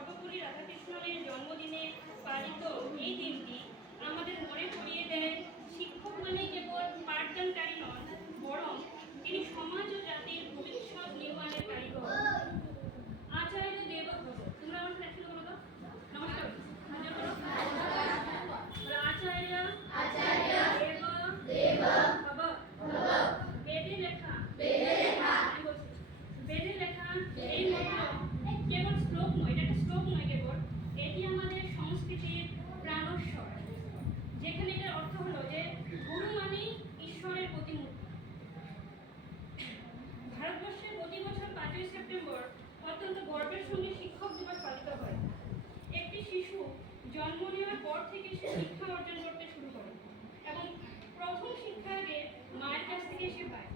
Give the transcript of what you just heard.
সর্বোপরি রাধাকৃষ্ণনের জন্মদিনে পালিত এই দিনটি আমাদের মনে করিয়ে দেয় শিক্ষক মানে কেবল পাঠদানকারী নন, বরং তিনি সমাজ ও জাতির ভবিষ্যৎ নির্মাণের কারিগর। আচার্য দেবভব, তোমরা আমার সাথে একসাথে বলো তো, নমস্কার। আচার্য দেবভব, বেদে লেখা এই মন্ত্র কেবল শ্লোক নয়, এটা একটা শ্লোক নয় কেবল, এটি আমাদের সংস্কৃতির প্রাণস্বর, যেখানে এটার অর্থ হলো যে গুরু মানে ঈশ্বরের প্রতিমূর্তি। ভারতবর্ষে প্রতি বছর 5ই সেপ্টেম্বর অত্যন্ত গর্বের সঙ্গে শিক্ষক দিবস পালিত হয়। একটি শিশু জন্ম নেওয়ার পর থেকে সে শিক্ষা অর্জন করতে শুরু করে এবং প্রথম শিক্ষা আগে মায়ের কাছ থেকে সে পায়।